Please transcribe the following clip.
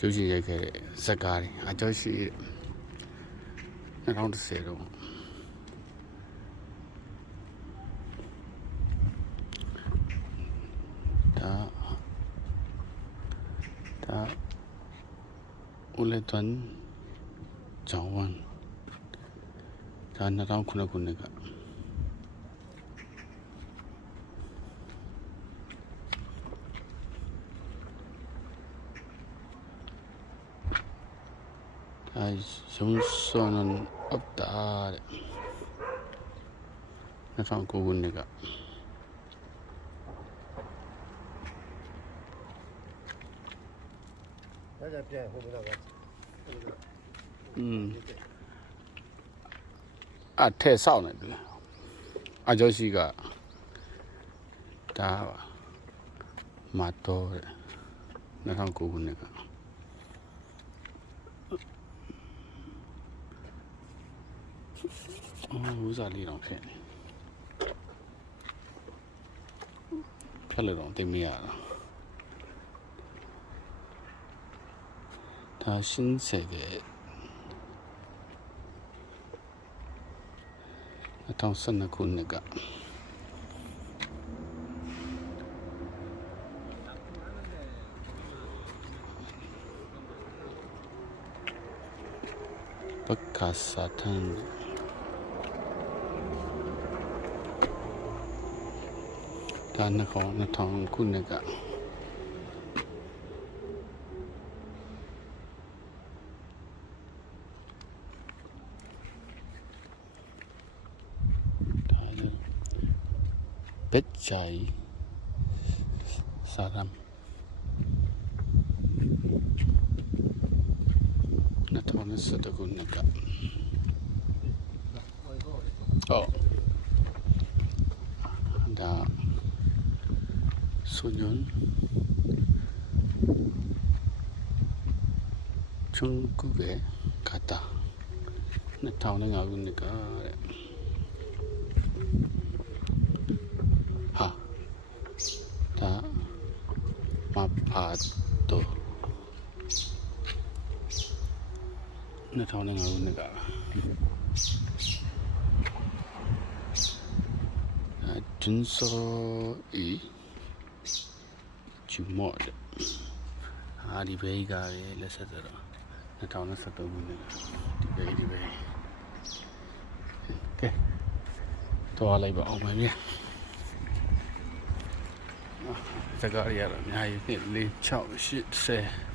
ရုပ်ရှင်ရိုက်ခဲ့တဲ့ဇက်ကားတွေအကျော်ရှိ2010တော့ဒါဦးလက်သွန်ကျောင်းဝန်ဒါ2009ခုနှစ်ကရုံစွမ်းအပ်တာတဲ့2009ခုနှစ်ကအထက်ဆောက်နေပြီအကျော်ရှိကဒါမတော်တဲ့2009ခုနှစ်ကဦးစားလေးတော့ဖြစ်နေဖက်လို့တော့သိမရတာဒါရှင်းစေက2012ခုနှစ်ကပက္ခစာထန်ဒါ2000ခုနှစ်ကဘက်ချိုင်စာရမ်2010ခုနှစ်ကဒါ소년 중국에 갔다. 타오는 아구니까 하, 다 마파도 타오는 아구니까 준서이 주모드 디 베이ကလည်းလက်ဆက်တော့2013ခုနှစ်ဒီဘေးကဲတော့လိုက်ပါအောင်မယ်ဗျာစကားရရတော့အများကြီးဖြစ်4 6 8 10